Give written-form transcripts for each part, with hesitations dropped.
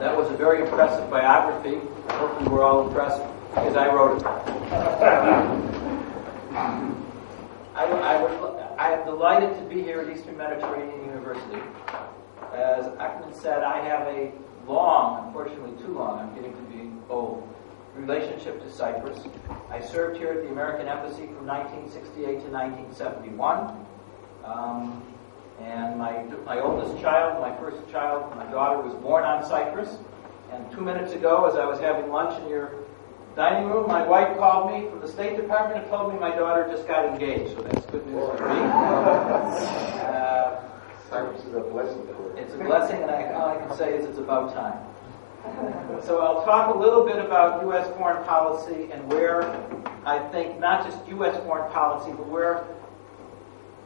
That was a very impressive biography. Hopefully we're all impressed because I wrote it. I am delighted to be here at Eastern Mediterranean University. As Ahmed said, I have a long, unfortunately too long, I'm getting to be old, relationship to Cyprus. I served here at the American Embassy from 1968 to 1971. And my oldest child, my first child, my daughter, was born on Cyprus. And 2 minutes ago, as I was having lunch in your dining room, my wife called me from the State Department and told me my daughter just got engaged. So that's good news for me. Cyprus is a blessing for her. It's a blessing, and all I can say is it's about time. So I'll talk a little bit about U.S. foreign policy and where I think not just U.S. foreign policy, but where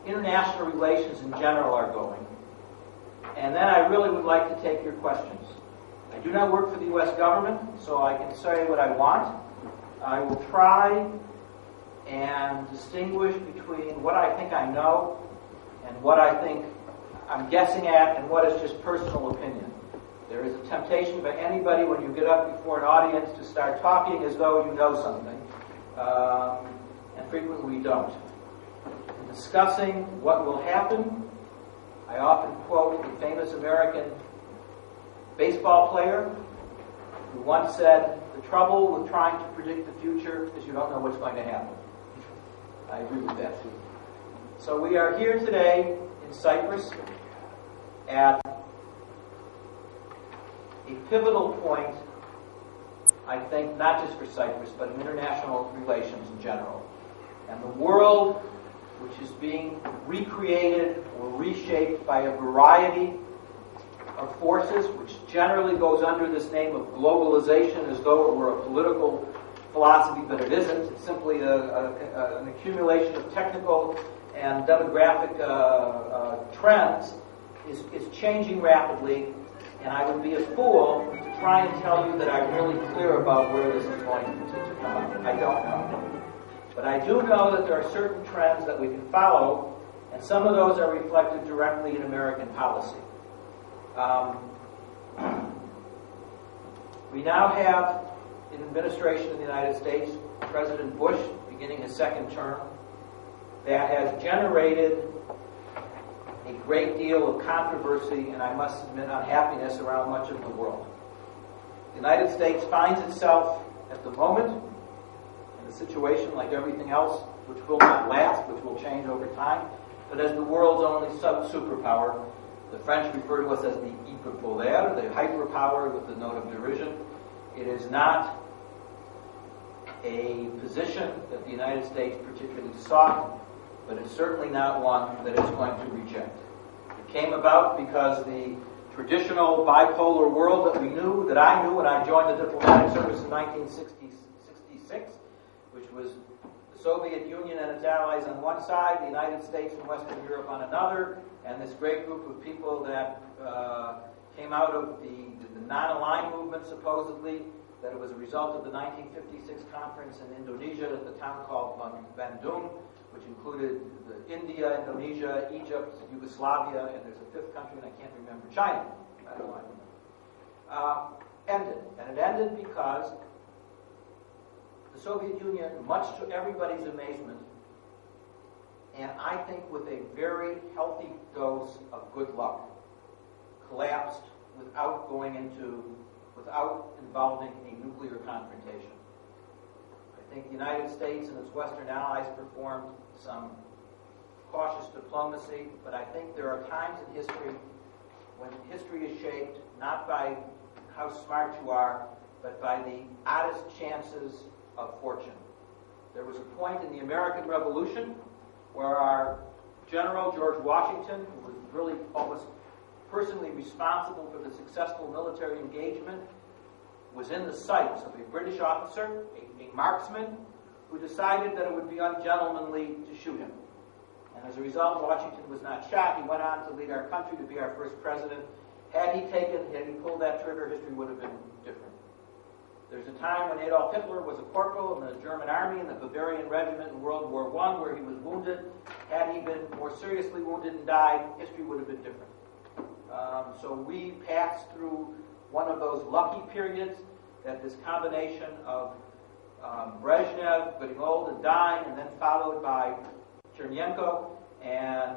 international relations in general are going. And then I really would like to take your questions. I do not work for the U.S. government, so I can say what I want. I will try and distinguish between what I think I know and what I think I'm guessing at and what is just personal opinion. There is a temptation by anybody when you get up before an audience to start talking as though you know something, and frequently we don't. In discussing what will happen, I often quote the famous American baseball player who once said, "The trouble with trying to predict the future is you don't know what's going to happen." I agree with that too. So we are here today in Cyprus at a pivotal point, I think, not just for Cyprus, but in international relations in general. And the world, which is being recreated or reshaped by a variety of forces, which generally goes under this name of globalization as though it were a political philosophy, but it isn't. It's simply an accumulation of technical and demographic trends, is changing rapidly, and I would be a fool to try and tell you that I'm really clear about where this is going to come out. I don't know. But I do know that there are certain trends that we can follow, and some of those are reflected directly in American policy. We now have an administration in the United States, President Bush, beginning his second term, that has generated a great deal of controversy and, I must admit, unhappiness around much of the world. The United States finds itself at the moment in a situation like everything else, which will not last, which will change over time, but as the world's only superpower. The French refer to us as the hyperpolaire, the hyperpower with the note of derision. It is not a position that the United States particularly sought, but it's certainly not one that it's going to reject. It came about because the traditional bipolar world that I knew when I joined the diplomatic service in 1966, which was the Soviet Union and its allies on one side, the United States and Western Europe on another, and this great group of people that came out of the non-aligned movement, supposedly, that it was a result of the 1956 conference in Indonesia at the town called Bandung, which included India, Indonesia, Egypt, Yugoslavia, and there's a fifth country, and I can't remember, China. I don't know. Ended. And it ended because the Soviet Union, much to everybody's amazement, and I think with a very healthy dose of good luck, collapsed without involving a nuclear confrontation. I think the United States and its Western allies performed some cautious diplomacy, but I think there are times in history when history is shaped not by how smart you are, but by the oddest chances of fortune. There was a point in the American Revolution where our General George Washington, who was really almost personally responsible for the successful military engagement, was in the sights of a British officer, a marksman, who decided that it would be ungentlemanly to shoot him. And as a result, Washington was not shot. He went on to lead our country, to be our first president. Had he pulled that trigger, history would have been different. There's a time when Adolf Hitler was a corporal in the German army in the Bavarian regiment in World War I, where he was wounded. Had he been more seriously wounded and died, history would have been different. So we passed through one of those lucky periods that this combination of Brezhnev getting old and dying, and then followed by Chernenko and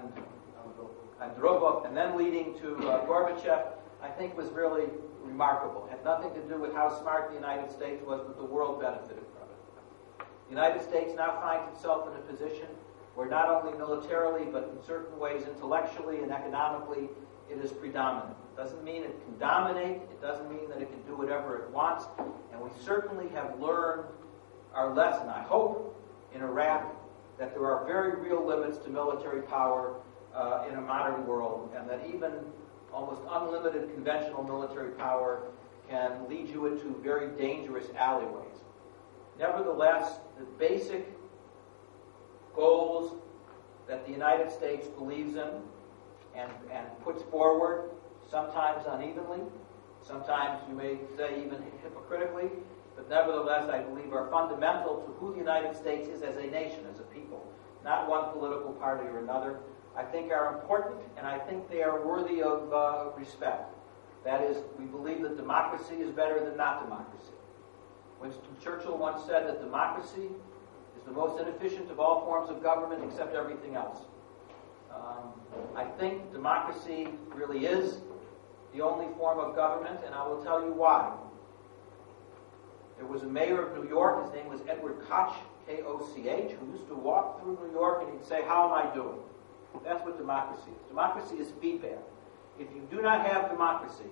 Andropov, and then leading to Gorbachev, I think was really remarkable. It had nothing to do with how smart the United States was, but the world benefited from it. The United States now finds itself in a position where not only militarily, but in certain ways intellectually and economically, it is predominant. It doesn't mean it can dominate. It doesn't mean that it can do whatever it wants. And we certainly have learned our lesson, I hope, in Iraq, that there are very real limits to military power in a modern world, and that even almost unlimited conventional military power can lead you into very dangerous alleyways. Nevertheless, the basic goals that the United States believes in and puts forward, sometimes unevenly, sometimes you may say even hypocritically, but nevertheless I believe are fundamental to who the United States is as a nation, as a people, not one political party or another, I think are important, and I think they are worthy of respect. That is, we believe that democracy is better than not democracy. Winston Churchill once said that democracy is the most inefficient of all forms of government except everything else. I think democracy really is the only form of government, and I will tell you why. There was a mayor of New York, his name was Edward Koch, K-O-C-H, who used to walk through New York and he'd say, "How am I doing?" That's what democracy is. Democracy is feedback. If you do not have democracy,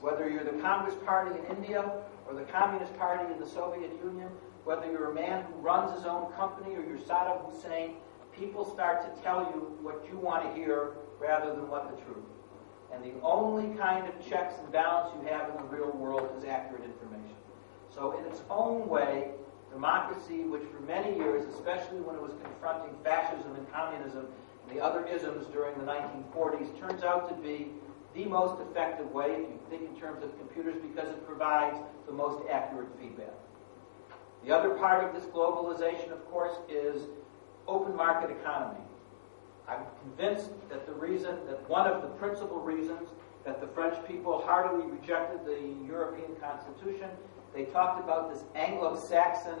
whether you're the Congress Party in India or the Communist Party in the Soviet Union, whether you're a man who runs his own company or you're Saddam Hussein, people start to tell you what you want to hear rather than what the truth is. And the only kind of checks and balance you have in the real world is accurate information. So in its own way, democracy, which for many years, especially when it was confronting fascism and communism and the other isms during the 1940s, turns out to be the most effective way, if you think in terms of computers, because it provides the most accurate feedback. The other part of this globalization, of course, is open market economy. I'm convinced that one of the principal reasons that the French people heartily rejected the European Constitution, they talked about this Anglo-Saxon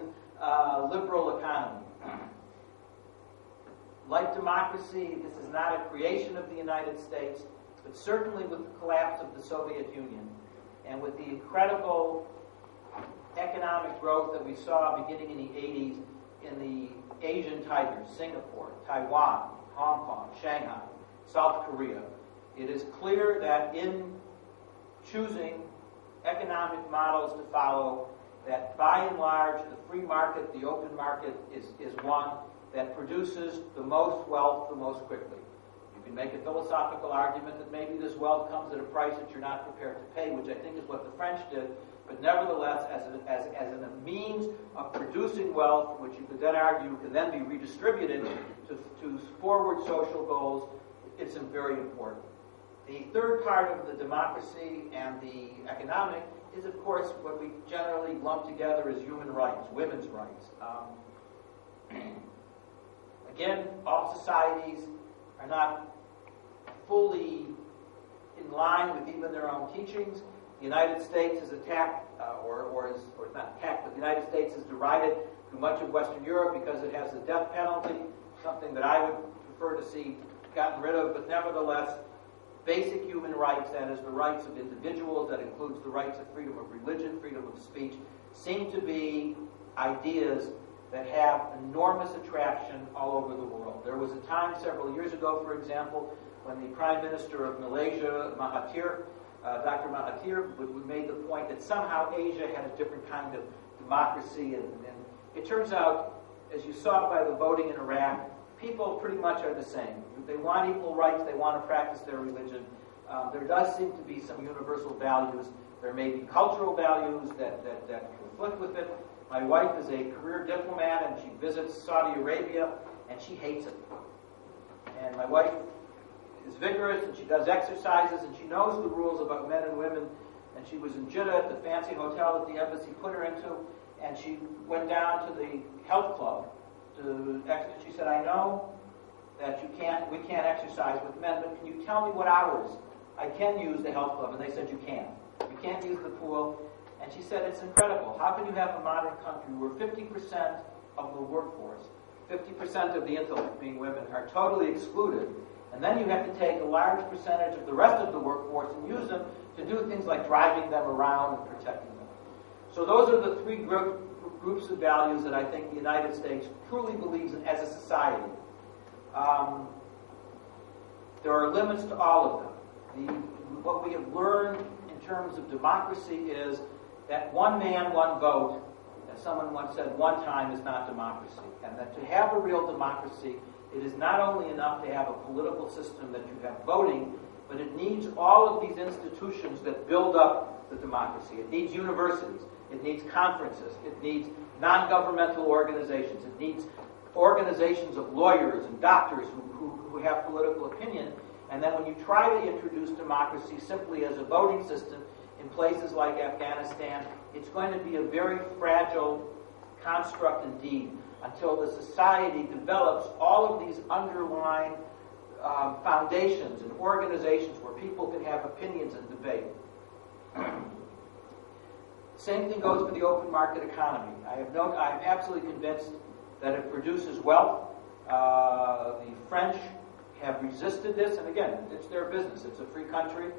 liberal economy. Like democracy, this is not a creation of the United States, but certainly with the collapse of the Soviet Union and with the incredible economic growth that we saw beginning in the 80s in the Asian tigers, Singapore, Taiwan, Hong Kong, Shanghai, South Korea, it is clear that in choosing economic models to follow, that by and large the free market, the open market, is one that produces the most wealth the most quickly. You can make a philosophical argument that maybe this wealth comes at a price that you're not prepared to pay, which I think is what the French did, but nevertheless, as a means of producing wealth, which you could then argue can then be redistributed to forward social goals, it's very important. The third part of the democracy and the economic is, of course, what we generally lump together as human rights, women's rights. Again, all societies are not fully in line with even their own teachings. The United States is attacked, or not attacked, but the United States is derided through much of Western Europe because it has the death penalty, something that I would prefer to see gotten rid of, but nevertheless, basic human rights, that is the rights of individuals, that includes the rights of freedom of religion, freedom of speech, seem to be ideas that have enormous attraction all over the world. There was a time several years ago, for example, when the Prime Minister of Malaysia, Dr. Mahathir, made the point that somehow Asia had a different kind of democracy, and it turns out, as you saw by the voting in Iraq, people pretty much are the same. They want equal rights, they want to practice their religion. There does seem to be some universal values. There may be cultural values that conflict with it. My wife is a career diplomat, and she visits Saudi Arabia, and she hates it. And my wife is vigorous, and she does exercises, and she knows the rules about men and women. And she was in Jeddah at the fancy hotel that the embassy put her into, and she went down to the health club to exercise. She said, "I know that we can't exercise with men, but can you tell me what hours I can use the health club?" And they said, "You can. You can't use of the pool, and she said, it's incredible. How can you have a modern country where 50% of the workforce, 50% of the intellect, being women, are totally excluded, and then you have to take a large percentage of the rest of the workforce and use them to do things like driving them around and protecting them. So those are the three groups of values that I think the United States truly believes in as a society. There are limits to all of them. What we have learned in terms of democracy is that one man, one vote, as someone once said, one time is not democracy. And that to have a real democracy, it is not only enough to have a political system that you have voting, but it needs all of these institutions that build up the democracy. It needs universities. It needs conferences. It needs non-governmental organizations. It needs organizations of lawyers and doctors who have political opinion. And then when you try to introduce democracy simply as a voting system in places like Afghanistan, it's going to be a very fragile construct indeed until the society develops all of these underlying foundations and organizations where people can have opinions and debate. Same thing goes for the open market economy. I'm absolutely convinced that it produces wealth. The French have resisted this, and again, it's their business. It's a free country.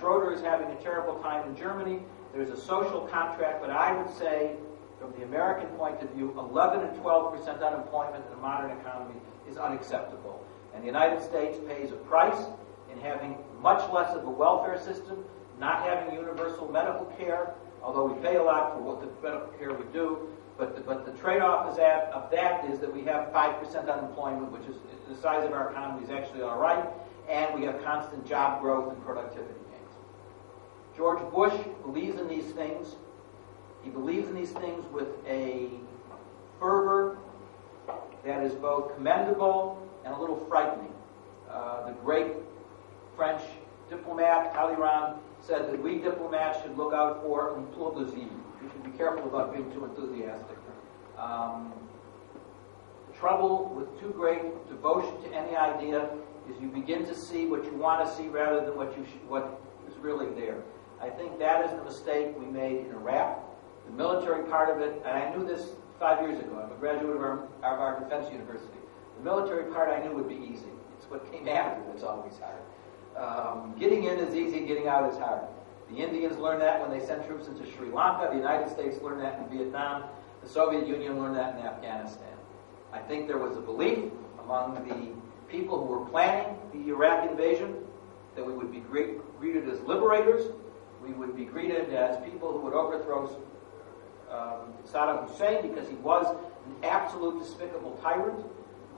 Schroeder is having a terrible time in Germany. There's a social contract, but I would say, from the American point of view, 11 and 12% unemployment in a modern economy is unacceptable. And the United States pays a price in having much less of a welfare system, not having universal medical care, although we pay a lot for what the medical care we do. But the trade-off of that is that we have 5% unemployment, which is the size of our economy is actually all right, and we have constant job growth and productivity gains. George Bush believes in these things. He believes in these things with a fervor that is both commendable and a little frightening. The great French diplomat, Talleyrand, said that we diplomats should look out for un peu d'asile. We should be careful about being too enthusiastic. The trouble with too great devotion to any idea is you begin to see what you want to see rather than what is really there. I think that is the mistake we made in Iraq. The military part of it, and I knew this 5 years ago. I'm a graduate of our defense university. The military part I knew would be easy. It's what came after that's always hard. Getting in is easy, getting out is hard. The Indians learned that when they sent troops into Sri Lanka. The United States learned that in Vietnam. The Soviet Union learned that in Afghanistan. I think there was a belief among the people who were planning the Iraq invasion that we would be greeted as liberators. We would be greeted as people who would overthrow Saddam Hussein because he was an absolute despicable tyrant.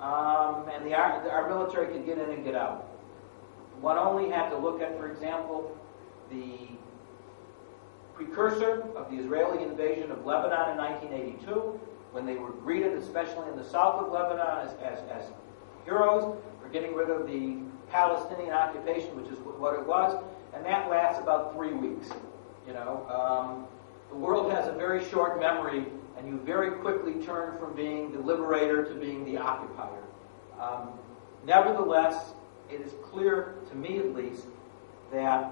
And our military could get in and get out. One only had to look at, for example, the precursor of the Israeli invasion of Lebanon in 1982, when they were greeted, especially in the south of Lebanon, as heroes for getting rid of the Palestinian occupation, which is what it was, and that lasts about 3 weeks. The world has a very short memory, and you very quickly turn from being the liberator to being the occupier. Nevertheless, it is clear, to me at least, that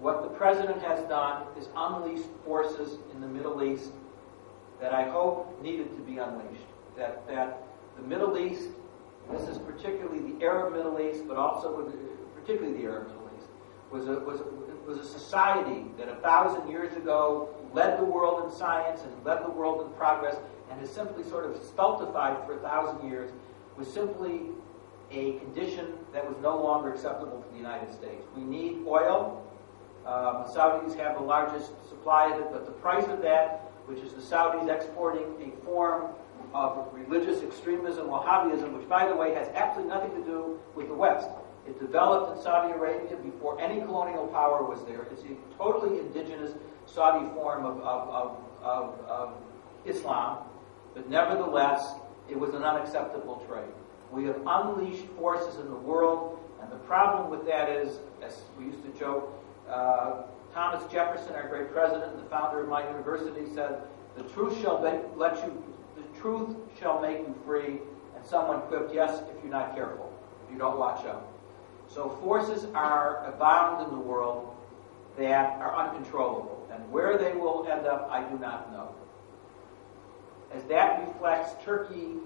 what the president has done is unleashed forces in the Middle East that I hope needed to be unleashed. That the Middle East, this is particularly the Arab Middle East, but also particularly the Arab Middle East, was a society that 1,000 years ago led the world in science and led the world in progress, and has simply sort of stultified for 1,000 years, was simply a condition that was no longer acceptable to the United States. We need oil. The Saudis have the largest supply of it, but the price of that, which is the Saudis exporting a form of religious extremism, Wahhabism, which, by the way, has absolutely nothing to do with the West. It developed in Saudi Arabia before any colonial power was there. It's a totally indigenous Saudi form of Islam, but nevertheless, it was an unacceptable trade. We have unleashed forces in the world, and the problem with that is, as we used to joke, Thomas Jefferson, our great president and the founder of my university, said, "The truth shall make you free." And someone quipped, "Yes, if you're not careful, if you don't watch out." So forces are abound in the world, that are uncontrollable. And where they will end up, I do not know. As that reflects Turkey,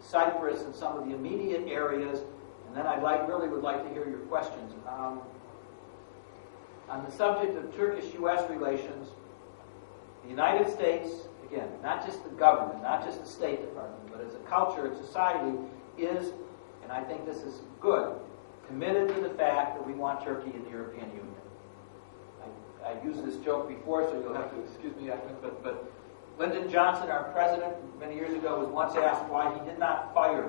Cyprus, and some of the immediate areas, and then I really would like to hear your questions. On the subject of Turkish-U.S. relations, the United States, again, not just the government, not just the State Department, but as a culture, a society, is, and I think this is good, committed to the fact that we want Turkey in the European Union. I used this joke before, so you'll have to excuse me, but Lyndon Johnson, our president, many years ago, was once asked why he did not fire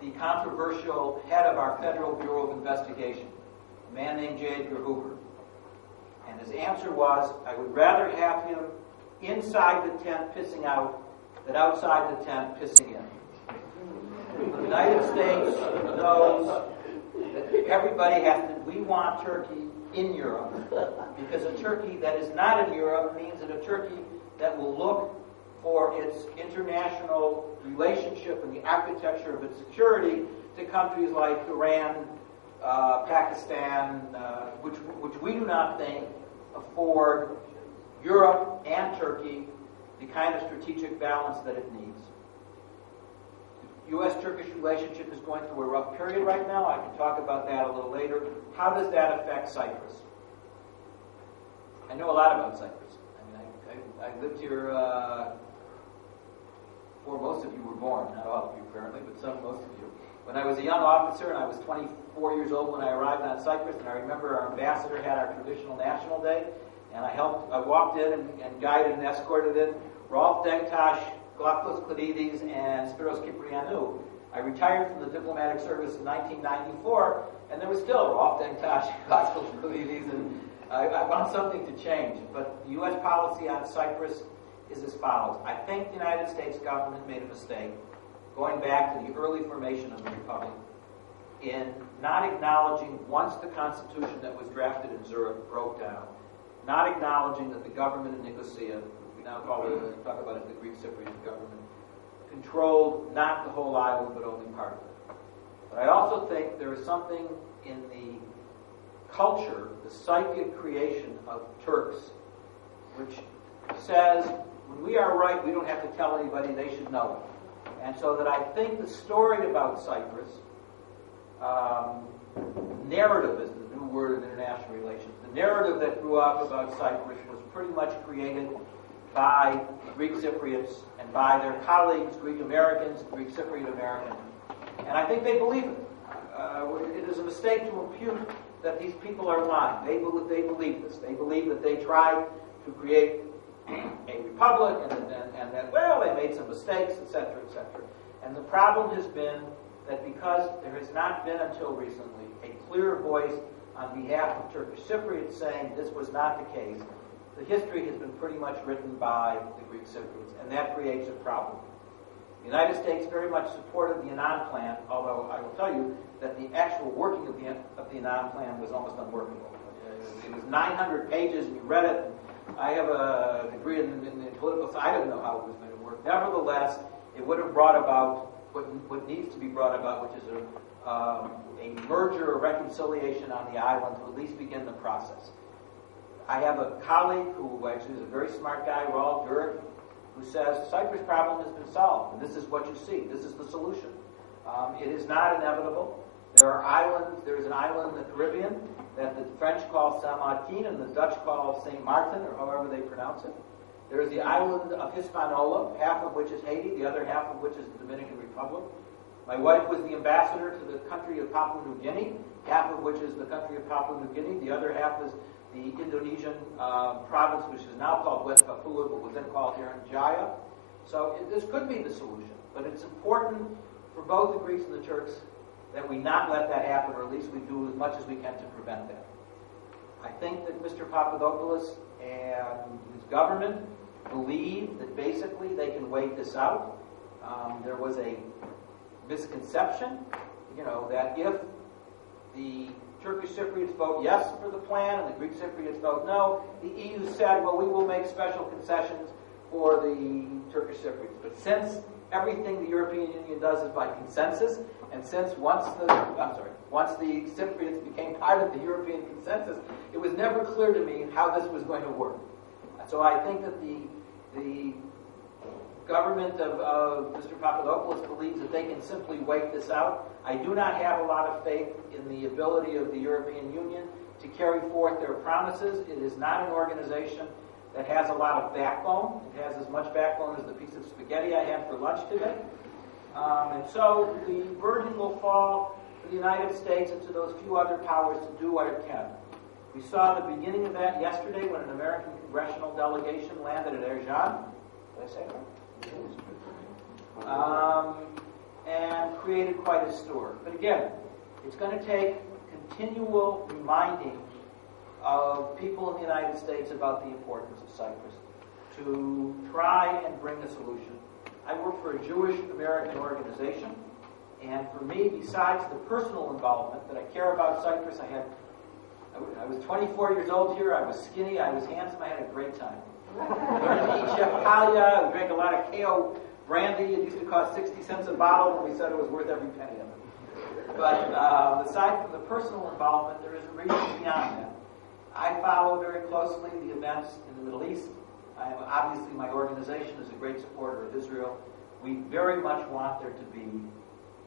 the controversial head of our Federal Bureau of Investigation, a man named J. Edgar Hoover. And his answer was, I would rather have him inside the tent pissing out than outside the tent pissing in. The United States knows that everybody has to, we want Turkey in Europe, because a Turkey that is not in Europe means that a Turkey that will look for its international relationship and the architecture of its security to countries like Iran, Pakistan, which we do not think afford Europe and Turkey the kind of strategic balance that it needs. The U.S.-Turkish relationship is going through a rough period right now. I can talk about that a little later. How does that affect Cyprus? I know a lot about Cyprus. I lived here before most of you were born. Not all of you, apparently, but most of you. When I was a young officer, and I was 24 years old when I arrived on Cyprus, and I remember our ambassador had our traditional National Day, and I walked in and guided and escorted in Rolf Denktash, Glafkos Kladides, and Spiros Kyprianou. I retired from the diplomatic service in 1994, and there was still Rolf Denktash, Glafkos Kladides, and I want something to change. But the U.S. policy on Cyprus is as follows. I think the United States government made a mistake going back to the early formation of the Republic in not acknowledging, once the Constitution that was drafted in Zurich broke down, not acknowledging that the government in Nicosia, we now talk about it, the Greek Cypriot government, controlled not the whole island, but only part of it. But I also think there is something in the culture, the psychic creation of Turks, which says, when we are right, we don't have to tell anybody, they should know it. And so that I think the story about Cyprus, narrative is the new word in international relations, the narrative that grew up about Cyprus was pretty much created by Greek Cypriots and by their colleagues, Greek Americans, Greek Cypriot Americans. And I think they believe it. It is a mistake to impute that these people are lying. They believe this. They believe that they tried to create a republic and that, well, they made some mistakes, etc., etc. And the problem has been that because there has not been until recently a clear voice on behalf of Turkish Cypriots saying this was not the case, the history has been pretty much written by the Greek Cypriots, and that creates a problem. The United States very much supported the Annan Plan, although I will tell you that the actual working of the Annan Plan was almost unworkable. It was 900 pages, and you read it. I have a degree in political science. I didn't know how it was going to work. Nevertheless, it would have brought about what needs to be brought about, which is a merger or reconciliation on the island to at least begin the process. I have a colleague who actually is a very smart guy, Raoul Durick, who says the Cyprus problem has been solved, and this is what you see. This is the solution. It is not inevitable. There are islands. There is an island in the Caribbean that the French call Saint Martin and the Dutch call Saint Martin, or however they pronounce it. There is the island of Hispaniola, half of which is Haiti, the other half of which is the Dominican Republic. My wife was the ambassador to the country of Papua New Guinea, half of which is the country of Papua New Guinea. The other half is the Indonesian province, which is now called West Papua, but was then called Jaya. So this could be the solution. But it's important for both the Greeks and the Turks that we not let that happen, or at least we do as much as we can to prevent that. I think that Mr. Papadopoulos and his government believe that basically they can wait this out. There was a misconception, that if the Turkish Cypriots vote yes for the plan and the Greek Cypriots vote no, the EU said, well, we will make special concessions for the Turkish Cypriots. But since everything the European Union does is by consensus, and since once the once the Cypriots became part of the European consensus, it was never clear to me how this was going to work. So I think that the government of Mr. Papadopoulos believes that they can simply wait this out. I do not have a lot of faith in the ability of the European Union to carry forth their promises. It is not an organization that has a lot of backbone. It has as much backbone as the piece of spaghetti I had for lunch today. And so the burden will fall to the United States and to those few other powers to do what it can. We saw the beginning of that yesterday when an American congressional delegation landed at Erjan. Did I say that? And created quite a stir. But again, it's going to take continual reminding of people in the United States about the importance of Cyprus to try and bring a solution. I work for a Jewish American organization, and for me, besides the personal involvement that I care about Cyprus, I was 24 years old here, I was skinny, I was handsome, I had a great time. Learned to eat chef paella, we drank a lot of KO brandy. It used to cost 60 cents a bottle, and we said it was worth every penny of it. But aside from the personal involvement, there is a reason beyond that. I follow very closely the events in the Middle East. Obviously, my organization is a great supporter of Israel. We very much want there to be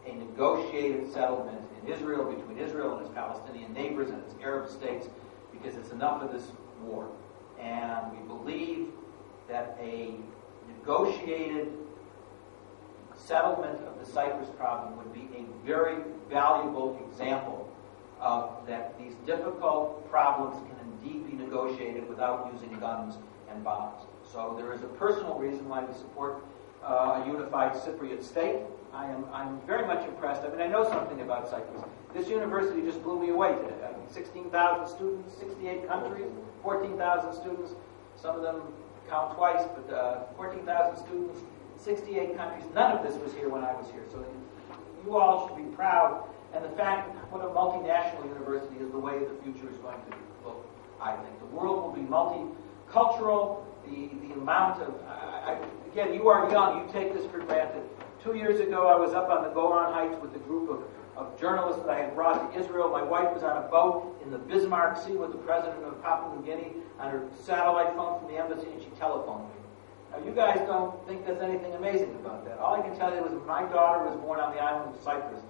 a negotiated settlement in Israel, between Israel and its Palestinian neighbors and its Arab states, because it's enough of this war. And we believe that a negotiated settlement of the Cyprus problem would be a very valuable example of that these difficult problems can indeed be negotiated without using guns and bombs. So there is a personal reason why we support a unified Cypriot state. I'm very much impressed. I mean, I know something about Cyprus. This university just blew me away today. I mean, 16,000 students, 68 countries, 14,000 students. Some of them count twice, but 14,000 students, 68 countries. None of this was here when I was here. So you all should be proud. And the fact that what a multinational university is the way the future is going to look, I think. The world will be multicultural. The amount of... again, you are young. You take this for granted. 2 years ago, I was up on the Golan Heights with a group of journalists that I had brought to Israel. My wife was on a boat in the Bismarck Sea with the president of Papua New Guinea on her satellite phone from the embassy, and she telephoned me. Now, you guys don't think there's anything amazing about that. All I can tell you is my daughter was born on the island of Cyprus.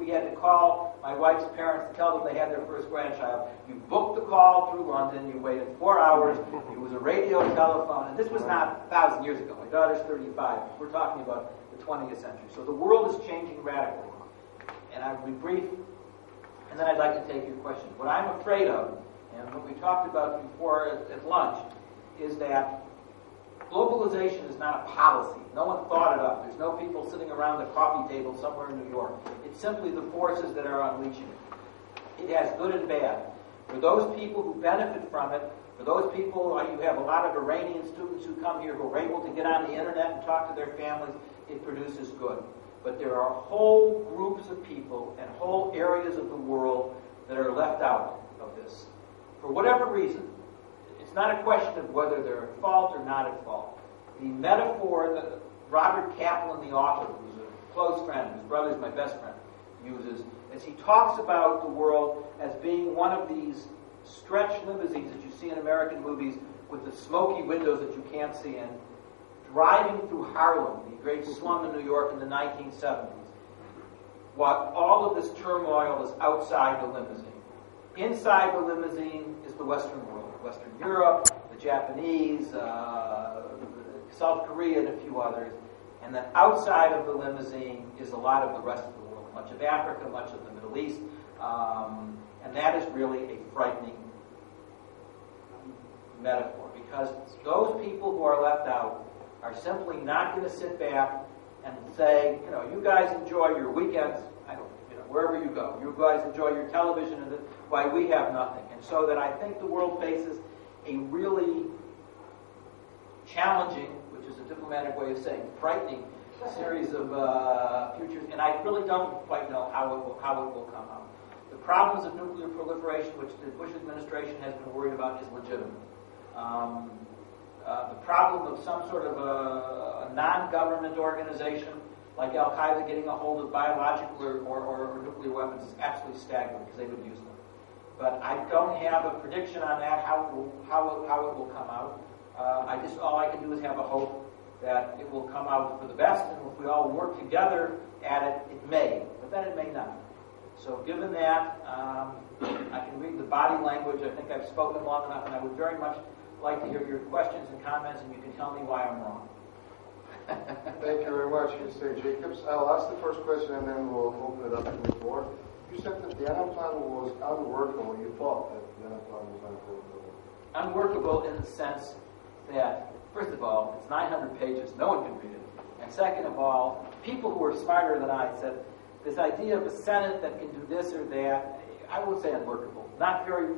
We had to call my wife's parents to tell them they had their first grandchild. You booked the call through London. You waited 4 hours. It was a radio telephone. And this was not 1,000 years ago. My daughter's 35. We're talking about the 20th century. So the world is changing radically. And I will be brief, and then I'd like to take your questions. What I'm afraid of, and what we talked about before at lunch, is that globalization is not a policy. No one thought it up. There's no people sitting around the coffee table somewhere in New York. It's simply the forces that are unleashing it. It has good and bad. For those people who benefit from it, for those people, you have a lot of Iranian students who come here who are able to get on the internet and talk to their families, it produces good. But there are whole groups of people and whole areas of the world that are left out of this. For whatever reason, it's not a question of whether they're at fault or not at fault. The metaphor that Robert Kaplan, the author, who's a close friend, whose brother is my best friend, uses, as he talks about the world as being one of these stretch limousines that you see in American movies with the smoky windows that you can't see in, driving through Harlem, the great slum in New York in the 1970s, while all of this turmoil is outside the limousine. Inside the limousine is the Western world, Western Europe, the Japanese, South Korea, and a few others. And then outside of the limousine is a lot of the rest of the world, much of Africa, much of the Middle East. And that is really a frightening metaphor, because those people who are left out are simply not going to sit back and say, you guys enjoy your weekends, wherever you go. You guys enjoy your television, and why we have nothing. And so that I think the world faces a really challenging, which is a diplomatic way of saying frightening, series of futures, and I really don't quite know how it will come out. The problems of nuclear proliferation, which the Bush administration has been worried about, is legitimate. The problem of some sort of a non-government organization like Al-Qaeda getting a hold of biological or nuclear weapons is absolutely staggering because they would use them. But I don't have a prediction on that, how it will come out. All I can do is have a hope that it will come out for the best, and if we all work together at it, it may, but then it may not. So given that, I can read the body language. I think I've spoken long enough, and I would very much like to hear your questions and comments, and you can tell me why I'm wrong. Thank you very much, Mr. Jacobs. I'll ask the first question and then we'll open it up to the floor. You said that the Annan Plan was unworkable. You thought that the Annan Plan was unworkable. Unworkable in the sense that, first of all, it's 900 pages. No one can read it. And second of all, people who are smarter than I said, this idea of a Senate that can do this or that, I would say unworkable. Not very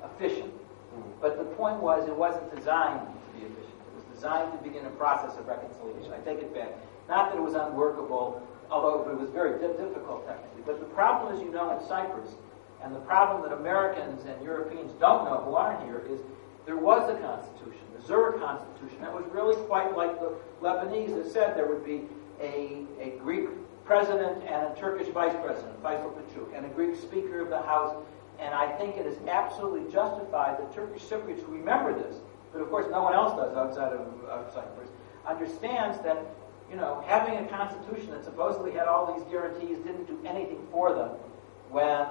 efficient. But the point was, it wasn't designed to be efficient. It was designed to begin a process of reconciliation. I take it back. Not that it was unworkable, although it was very difficult technically. But the problem, as you know, in Cyprus, and the problem that Americans and Europeans don't know who aren't here, is there was a constitution, the Zurich Constitution, that was really quite like the Lebanese that said there would be a Greek president and a Turkish vice president, Faisal Pachuk, and a Greek speaker of the House. And I think it is absolutely justified that Turkish Cypriots who remember this, but of course no one else does outside of Cyprus, understands that, you know, having a constitution that supposedly had all these guarantees didn't do anything for them when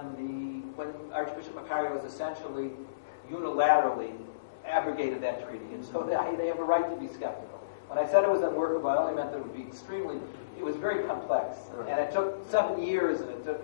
Archbishop Makarios essentially unilaterally abrogated that treaty. And so they have a right to be skeptical. When I said it was unworkable, I only meant that it would be it was very complex. And it took 7 years, and it took